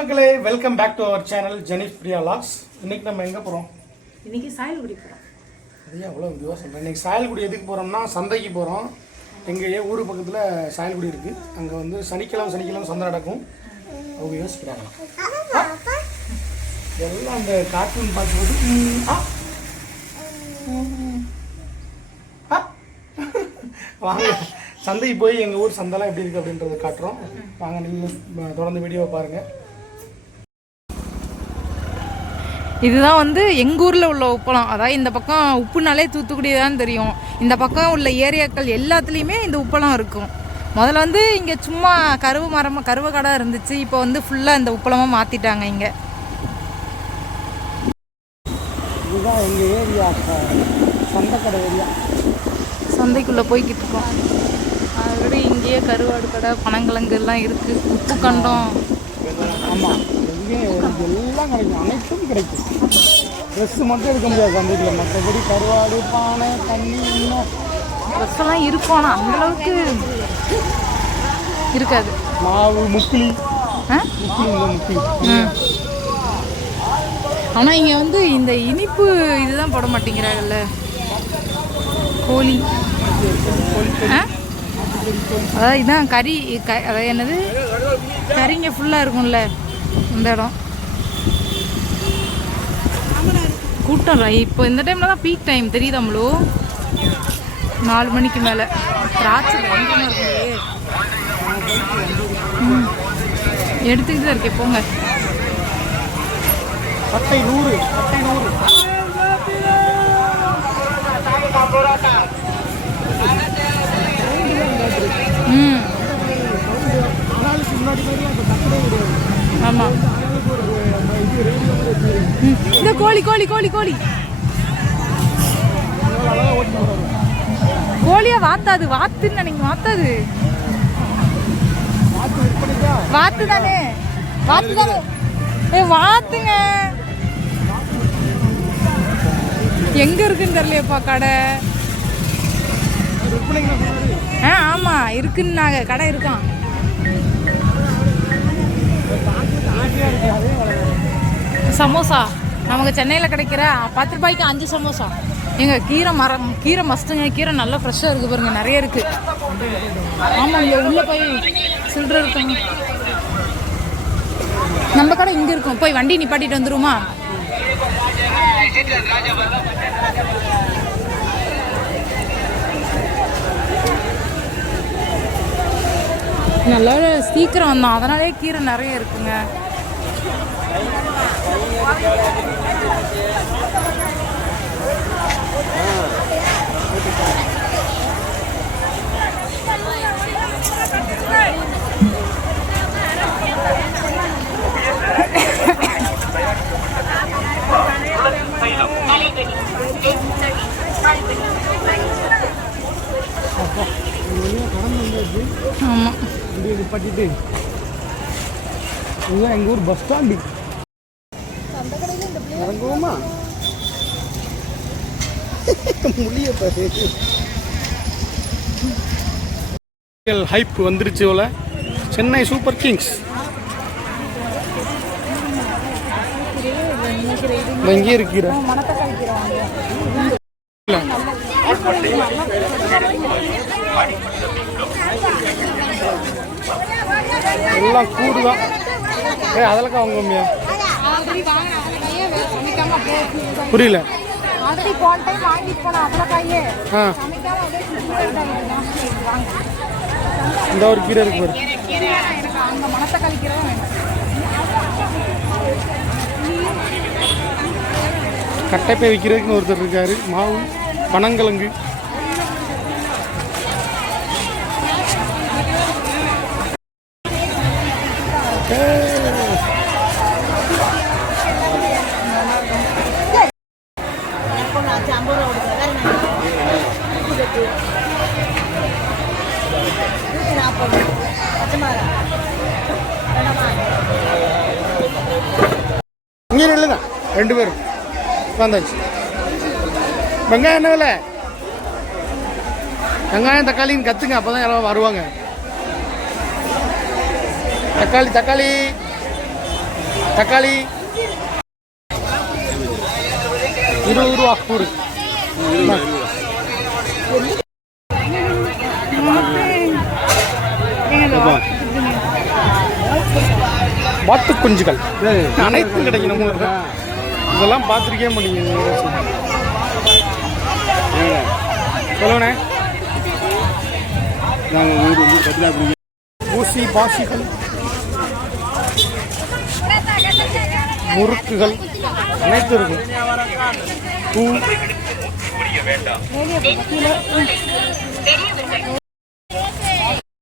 மக்களே, welcome back to our channel ஜெனிஃப் Priya vlogs. இன்னைக்கு நம்ம எங்கே போகிறோம்? இன்னைக்கு சாயல்குடி போகிறோம். அதே அவ்வளோ இதுவாக சொல்கிறேன். இன்னைக்கு சாயல்குடி எதுக்கு போகிறோம்னா சந்தைக்கு போகிறோம். எங்கள் ஊர் பக்கத்தில் சாயல்குடி இருக்குது. அங்கே வந்து சனிக்கிழமை சந்தை நடக்கும். அவங்க யோசிக்கிறாங்களாம் எல்லாம் அந்த கார்ட்டூன் பார்க்கும்போது வாங்க சந்தைக்கு போய் எங்கள் ஊர் சந்தைலாம் எப்படி இருக்குது அப்படின்றத காட்டுறோம். வாங்க நீங்கள் தொடர்ந்து வீடியோவை பாருங்கள். இதுதான் வந்து எங்கள் ஊரில் உள்ள உப்பளம். அதாவது இந்த பக்கம் உப்புனாலே தூத்துக்குடி தான் தெரியும். இந்த பக்கம் உள்ள ஏரியாக்கள் எல்லாத்துலேயுமே இந்த உப்பளம் இருக்கும். முதல்ல வந்து இங்கே சும்மா கருவை கடை இருந்துச்சு. இப்போ வந்து ஃபுல்லாக இந்த உப்பளமாக மாற்றிட்டாங்க. இங்கே இதுதான் எங்கள் ஏரியா, சந்தைக்கடை ஏரியா. சந்தைக்குள்ளே போய்கிட்டு இருக்கோம். ஆல்ரெடி இங்கேயே கருவாடு கடை, பனங்கிழங்கு எல்லாம் இருக்குது. உப்பு கண்டம். ஆமாம், இங்கே எல்லாம் கிடைக்கும், அனைத்தும் கிடைக்கும். ட்ரெஸ்ஸு மட்டும் எடுக்க முடியாது சந்தைக்குள்ள. மற்றபடி கருவாடு, பானை, தண்ணி, இன்னும் ட்ரெஸ்ஸெல்லாம் இருக்கும். ஆனால் அந்தளவுக்கு இருக்காது. மாவு, முக்கிலி. ஆனால் இங்கே வந்து இந்த இனிப்பு இதுதான் போட மாட்டேங்கிறாங்கல்ல. கோழி அதாவது இதுதான் கறி. அதாவது என்னது கறிங்க ஃபுல்லாக இருக்கும்ல இந்த இடம். கூட்டம் இப்போ இந்த டைமில் தான் பீக் டைம் தெரியுதாமளோ. 4 மணிக்கு மேலே திராட்சை பயங்கரமாக இருக்குல்லையே. எடுத்துக்கிட்டு தான் இருக்கேன். போங்க. பட்டை 100. ஆமாம், இந்த கோழி கோழியா வாத்தாது. வாத்துன்னு நினைங்க. வாத்தாது வாத்து தானே. வாத்துங்க எங்க இருக்குன்னு தெரியலையப்பா கடை. ஆமா இருக்குன்னாங்க. கடை இருக்கான். சமோசா நமக்கு சென்னையில் கிடைக்கிற 10 ரூபாய்க்கு 5 சமோசா. எங்க கீரை மஸ்துங்க. கீரை நல்லா ஃப்ரெஷ்ஷாக இருக்குது பாருங்க, நிறைய இருக்கு. ஆமாம், இங்கே உள்ள போய் சில்லற இருக்குங்க. நம்ம கடை இங்கே இருக்கும். போய் வண்டி நிப்பாட்டிட்டு வந்துருமா? நல்லா சீக்கிரம் வந்தோம், அதனாலே கீரை நிறைய இருக்குங்க. ஆமாம், பட்டிட்டு இதுதான் எங்கள் ஊர் பஸ் ஸ்டாண்டு. இறங்குவோமா? ஹைப் வந்துருச்சு போல. சென்னை சூப்பர் கிங்ஸ் இங்கே இருக்கிற எல்லாம் கூடுதான். அதெல்லாம் வாங்குவோம்யா. புரியல. இந்த ஒரு கீரை இருக்கு பாரு. கட்டைப்பை விற்கிறதுக்குன்னு ஒருத்தர் இருக்காரு. மாவு, பனங்கிழங்கு. இங்கே இல்லைங்க 2 பேரும் வந்தாச்சு. வெங்காயம் என்ன விலை? வெங்காயம் தக்காளின்னு கற்றுங்க, அப்போ தான் யாராவது வருவாங்க. தக்காளி தக்காளி 20 ரூபா கூடு. வாத்து குஞ்சுகள் அனைத்தும் கிடைக்கணும். இதெல்லாம் பார்த்துருக்கே மாட்டீங்க. சொல்லுண்ணே. ஊசி பாசிகள், முறுக்குகள் அனைத்தும் இருக்கும். பூ